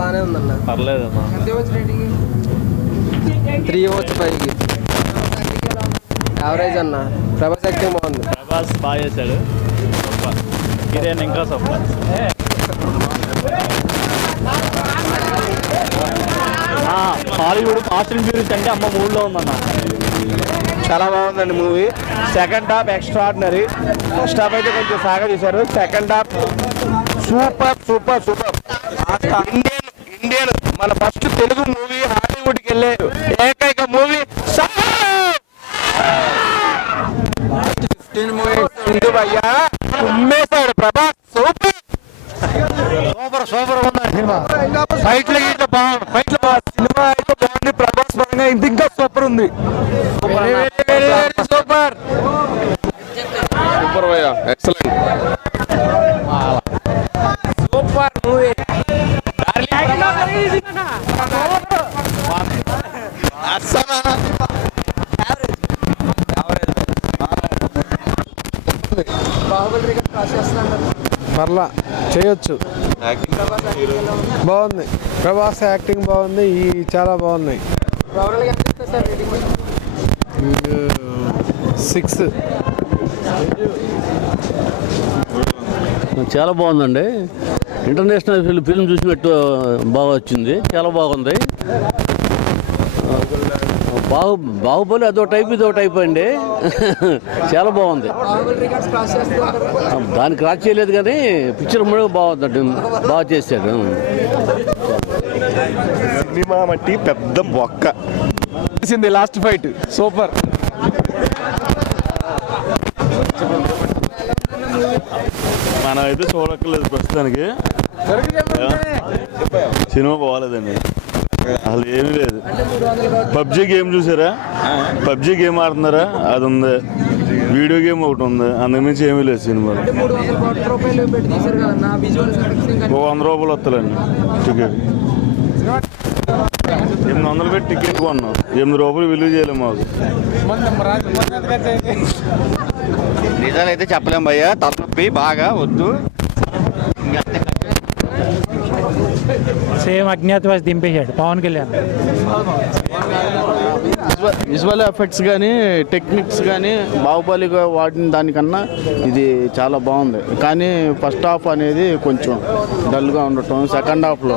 బాగానే ఉందన్న. పర్లేదు అన్న. 3 ఇవ్వచ్చు 5కి. యావరేజ్ అన్న. ప్రభాస్ యాక్టింగ్ బాగుంది. ప్రభాస్ బాగా చేశాడు. సూపర్. హీరోయిన్ ఇంకా super. Hollywood fast and furious అంటే అమ్మ మూడ్లో ఉందన్న. చాలా బాగుందండి movie. Second half extraordinary. First half అయితే కొంచెం సాగా తీశారు. Second half super super super. Indian మన ఫస్ట్ తెలుగు మూవీ హాలీవుడ్కి వెళ్ళే ఏకైక మూవీ. 15 మూవీస్ ముందు భయ్యా ఉమ్మేశాడు ప్రభాస్. సూపర్ సూపర్ సూపర్ ఉందండి సినిమా. ఫైట్లు బాగుంది. సినిమా అయితే బాగుంది. ప్రభాస్ పరంగా ఇది ఇంకా సూపర్ ఉంది. సూపర్ సూపర్ భయ్యా. Excellent super movie. పర్లా చేయొచ్చు. బాగుంది. ప్రభాస్ యాక్టింగ్ బాగుంది. చాలా బాగున్నాయి. 6. చాలా బాగుందండి. ఇంటర్నేషనల్ ఫిల్మ్ చూసినట్టు బాగా వచ్చింది. చాలా బాగుంది. బాహుబలి అదో టైప్ ఇదో టైప్ అండి. చాలా బాగుంది. దాన్ని క్రాస్ చేయలేదు కానీ పిక్చర్ కూడా బాగుందండి. బాగా చేశాడు. సినిమా మట్టి పెద్ద బొక్క. Last fight super. మనం అయితే చూడక్కర్లేదు ప్రస్తుతానికి. సినిమా బాగాలేదండి. అసలు ఏమీ లేదు. పబ్జీ గేమ్ చూసారా? పబ్జీ గేమ్ ఆడుతున్నారా? అది ఉంది. వీడియో గేమ్ ఒకటి ఉంది. అంతకుమించి ఏమీ లేదు సినిమాలో. 100 రూపాయలు వస్తలేండి టికెట్. 800 పెట్టి టికెట్ కొన్నాం. 8 రూపాయలు విలువ చేయలేము మాకు. నిజాలు అయితే చెప్పలేం భయ్యా. తలనొప్పి బాగా వద్దు. సేమ్ అజ్ఞాతవాసి దింపేశాడు పవన్ కళ్యాణ్. విజువల్ ఎఫెక్ట్స్ కానీ టెక్నిక్స్ కానీ బాహుబలిగా వాడిన దానికన్నా ఇది చాలా బాగుంది. కానీ ఫస్ట్ హాఫ్ అనేది కొంచెం డల్గా ఉండటం. సెకండ్ హాఫ్లో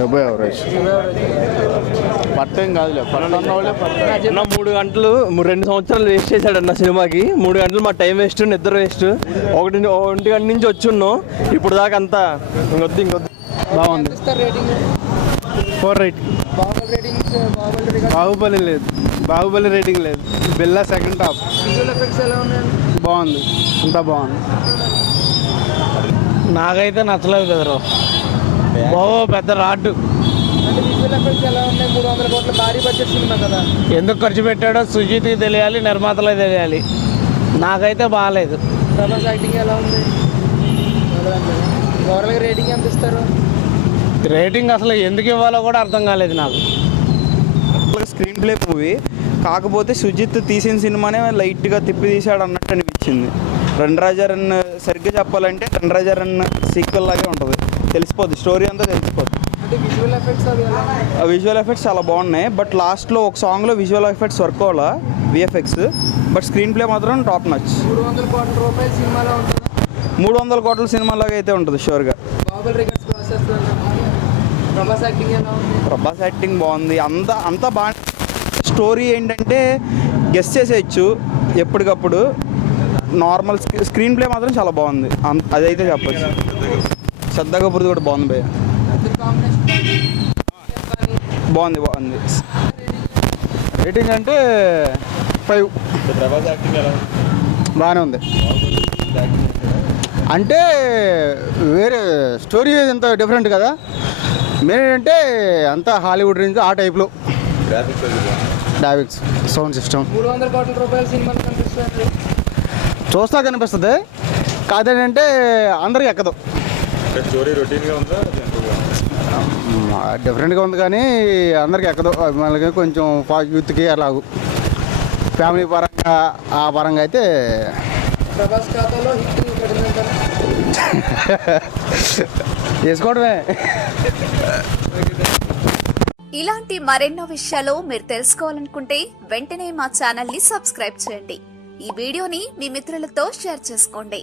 70 యావరేజ్. పట్టేం కాదులే. పట్టన్న వాళ్ళే 3 గంటలు 2 సంవత్సరాలు వేస్ట్ చేశాడన్న సినిమాకి. 3 గంటలు మా టైం వేస్ట్, నిద్ర వేస్ట్. 1 గంట నుంచి వచ్చున్నాం. ఇప్పుడు దాకా అంతా ఇంకొద్దు. బాగుంది. 4 రేటింగ్. బాహుబలి లేదు. బాహుబలి రేటింగ్ లేదు. బిల్లా సెకండ్ హాఫ్ బాగుంది. అంతా బాగుంది. నాకైతే నచ్చలేదు కదరా బాబు. పెద్ద రాడ్డు. ఎందుకు ఖర్చు పెట్టాడో సుజీత్కి తెలియాలి, నిర్మాతలే తెలియాలి. నాకైతే బాగాలేదు. ప్రభాస్ యాక్టింగ్ ఎలా ఉంది? ఓవరాల్గా రేటింగ్ ఎంత ఇస్తారు? రేటింగ్ అసలు ఎందుకు ఇవ్వాలో కూడా అర్థం కాలేదు నాకు. స్క్రీన్ ప్లే మూవీ కాకపోతే సుజిత్ తీసిన సినిమానే లైట్గా తిప్పి తీసాడు అన్నట్టు అనిపించింది. రణరాజరన్ సరిగ్గా చెప్పాలంటే రణరాజరన్ సీక్వెల్ లాగే ఉంటుంది. తెలిసిపోద్ది, స్టోరీ అంతా తెలిసిపోద్ది. విజువల్ ఎఫెక్ట్స్ చాలా బాగున్నాయి. బట్ లాస్ట్లో ఒక సాంగ్లో విజువల్ ఎఫెక్ట్స్ వర్క్ అవ్వాలా, విఎఫ్ఎక్స్. బట్ స్క్రీన్ ప్లే మాత్రం టాప్ నచ్. 300 కోట్ల రూపాయల సినిమాలో ఉంటుంది. 300 కోట్ల సినిమాలాగా అయితే ఉంటుంది షూర్గా. ప్రభాస్ యాక్టింగ్ ఎలా ఉంది? ప్రభాస్ యాక్టింగ్ బాగుంది. అంతా బాగా. స్టోరీ ఏంటంటే గెస్ చేసేయచ్చు ఎప్పటికప్పుడు. నార్మల్ స్క్రీన్ ప్లే మాత్రం చాలా బాగుంది. అదైతే చెప్పచ్చు. శ్రద్ధా కపూర్ది కూడా బాగుంది భయ్య. బాగుంది. రేటింగ్ అంటే 5. ప్రభాస్ యాక్టింగ్ ఎలా ఉంది? బాగానే ఉంది. అంటే వేరే స్టోరీ ఎంత డిఫరెంట్ కదా. మెయిన్ ఏంటంటే అంతా హాలీవుడ్ రేంజ్ ఆ టైప్లో. Graphics, sound system. 300 కోట్ల రూపాయల సినిమాలు కనిపిస్తుంది. చూస్తా కనిపిస్తుంది. కాదేంటంటే అందరికి ఎక్కదు. స్టోరీ రొటీన్గా ఉందా? డిఫరెంట్గా ఉంది కానీ అందరికి ఎక్కదు. మనకి కొంచెం యూత్కి అలాగూ ఫ్యామిలీ పరంగా ఆ పరంగా అయితే ప్రభాస్ ఖాతాలో హిట్ వేసుకోవడమే. ఇలాంటి మరెన్నో విషయాలు మీరు తెలుసుకోవాలనుకుంటే వెంటనే మా ఛానల్ ని సబ్స్క్రైబ్ చేయండి. ఈ వీడియోని మీ మిత్రులతో షేర్ చేసుకోండి.